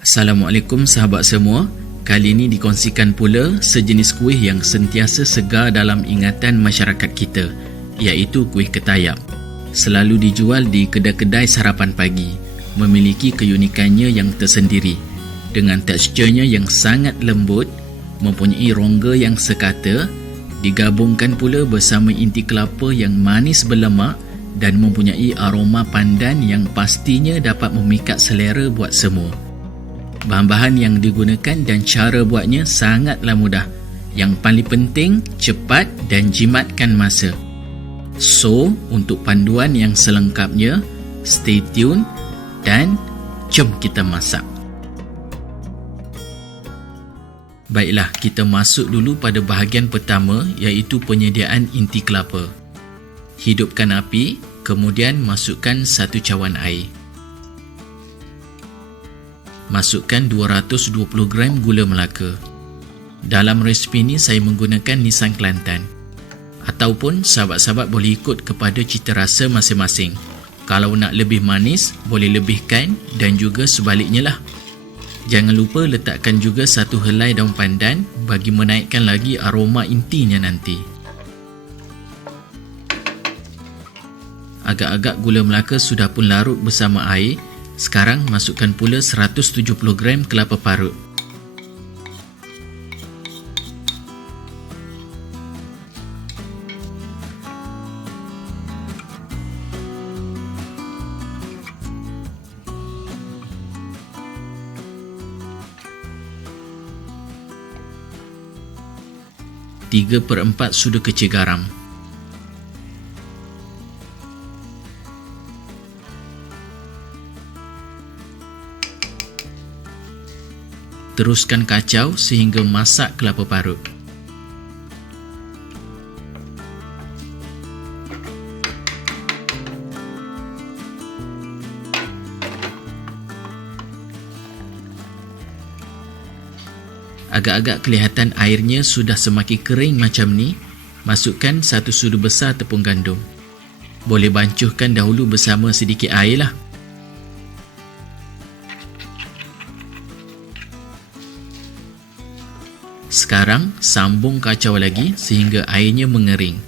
Assalamualaikum sahabat semua. Kali ini dikongsikan pula sejenis kuih yang sentiasa segar dalam ingatan masyarakat kita, iaitu kuih ketayap. Selalu dijual di kedai-kedai sarapan pagi, memiliki keunikannya yang tersendiri. Dengan teksturnya yang sangat lembut, mempunyai rongga yang sekata, digabungkan pula bersama inti kelapa yang manis berlemak dan mempunyai aroma pandan yang pastinya dapat memikat selera buat semua. Bahan-bahan yang digunakan dan cara buatnya sangatlah mudah. Yang paling penting, cepat dan jimatkan masa. So, untuk panduan yang selengkapnya, stay tune dan jom kita masak. Baiklah, kita masuk dulu pada bahagian pertama iaitu penyediaan inti kelapa. Hidupkan api, kemudian masukkan satu cawan air. Masukkan 220 gram gula melaka. Dalam resipi ini saya menggunakan Nissan Kelantan. Ataupun sahabat-sahabat boleh ikut kepada cita rasa masing-masing. Kalau nak lebih manis, boleh lebihkan dan juga sebaliknya lah. Jangan lupa letakkan juga satu helai daun pandan bagi menaikkan lagi aroma intinya nanti. Agak-agak gula melaka sudah pun larut bersama air. Sekarang masukkan pula 170 gram kelapa parut. Tiga per empat sudu kecil garam. Teruskan kacau sehingga masak kelapa parut. Agak-agak kelihatan airnya sudah semakin kering macam ni, masukkan satu sudu besar tepung gandum. Boleh bancuhkan dahulu bersama sedikit air lah. Sekarang sambung kacau lagi sehingga airnya mengering.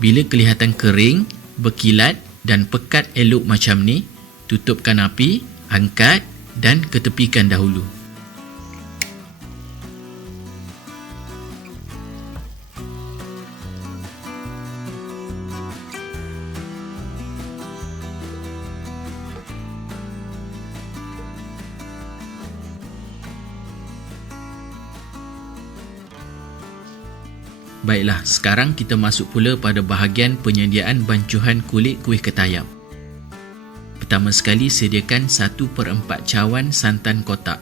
Bila kelihatan kering, berkilat dan pekat elok macam ni, tutupkan api, angkat dan ketepikan dahulu. Baiklah, sekarang kita masuk pula pada bahagian penyediaan bancuhan kulit kuih ketayap. Pertama sekali, sediakan 1 per 4 cawan santan kotak.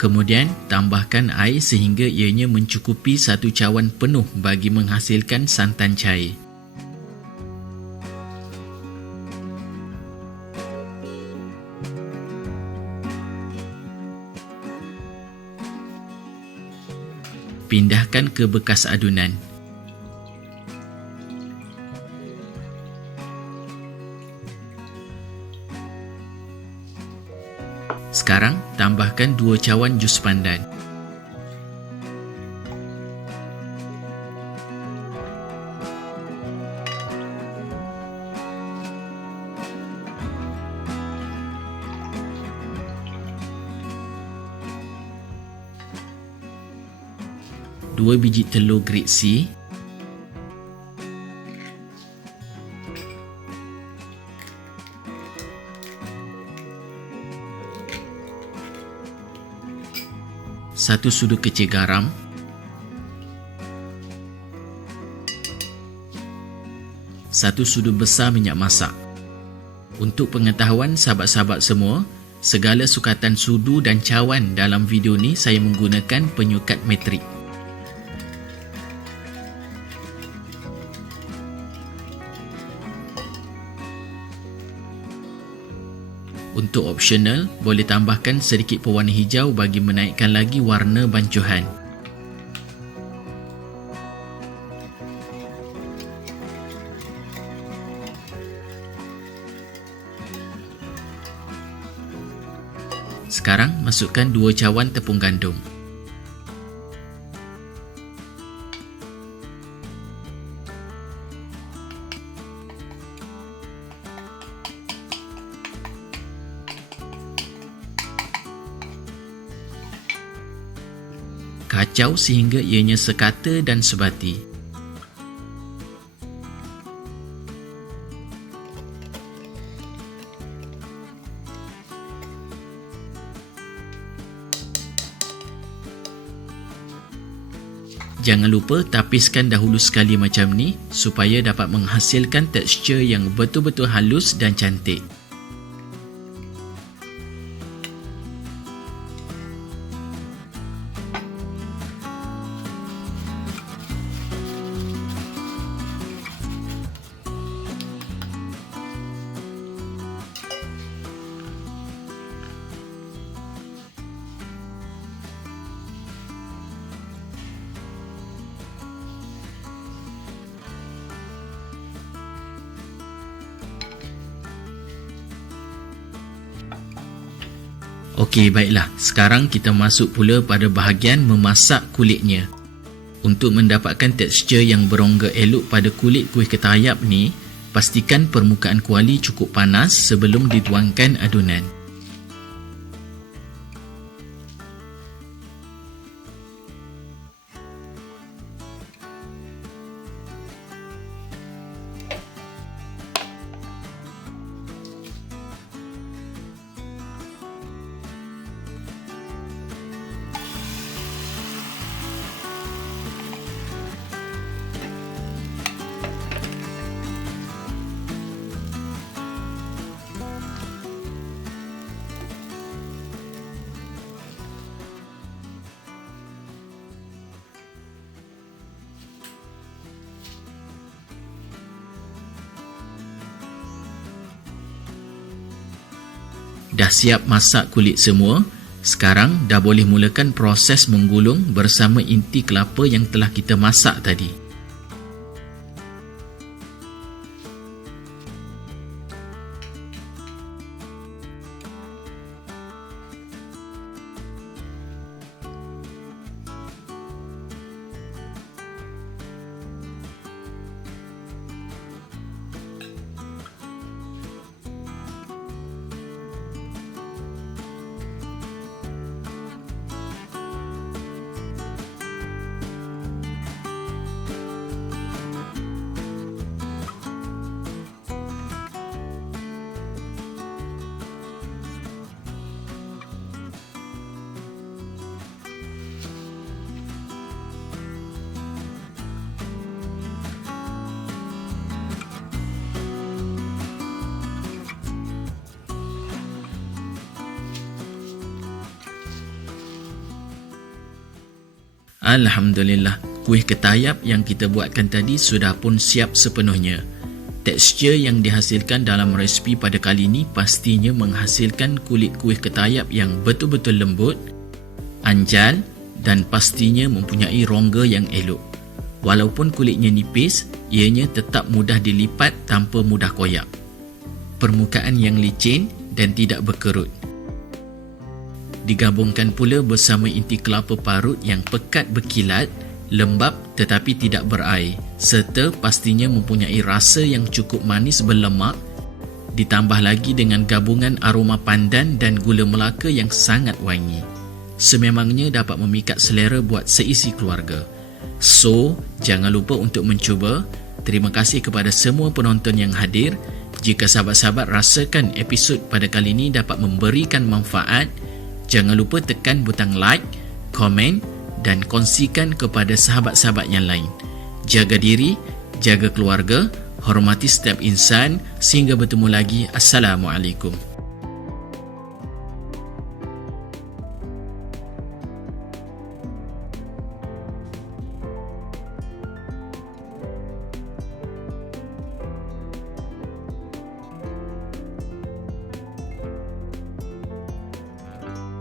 Kemudian, tambahkan air sehingga ianya mencukupi satu cawan penuh bagi menghasilkan santan cair. Pindahkan ke bekas adunan. Sekarang, tambahkan dua cawan jus pandan. Dua biji telur grade C. Satu sudu kecil garam. Satu sudu besar minyak masak. Untuk pengetahuan sahabat-sahabat semua segala sukatan sudu dan cawan dalam video ni saya menggunakan penyukat metrik Untuk optional, boleh tambahkan sedikit pewarna hijau bagi menaikkan lagi warna bancuhan. Sekarang masukkan 2 cawan tepung gandum. Kacau sehingga ianya sekata dan sebati. Jangan lupa tapiskan dahulu sekali macam ni supaya dapat menghasilkan tekstur yang betul-betul halus dan cantik. Okey, baiklah. Sekarang kita masuk pula pada bahagian memasak kulitnya. Untuk mendapatkan tekstur yang berongga elok pada kulit kuih ketayap ni, pastikan permukaan kuali cukup panas sebelum dituangkan adunan. Dah siap masak kulit semua, sekarang dah boleh mulakan proses menggulung bersama inti kelapa yang telah kita masak tadi. Alhamdulillah, kuih ketayap yang kita buatkan tadi sudah pun siap sepenuhnya. Tekstur yang dihasilkan dalam resipi pada kali ini pastinya menghasilkan kulit kuih ketayap yang betul-betul lembut, anjal dan pastinya mempunyai rongga yang elok. Walaupun kulitnya nipis, ianya tetap mudah dilipat tanpa mudah koyak. Permukaan yang licin dan tidak berkerut digabungkan pula bersama inti kelapa parut yang pekat berkilat, lembap tetapi tidak berair serta pastinya mempunyai rasa yang cukup manis berlemak ditambah lagi dengan gabungan aroma pandan dan gula melaka yang sangat wangi. Sememangnya dapat memikat selera buat seisi keluarga. So, jangan lupa untuk mencuba. Terima kasih kepada semua penonton yang hadir. Jika sahabat-sahabat rasakan episod pada kali ini dapat memberikan manfaat, Jangan lupa tekan butang like, komen dan kongsikan kepada sahabat-sahabat yang lain. Jaga diri, jaga keluarga, hormati setiap insan sehingga bertemu lagi. Assalamualaikum.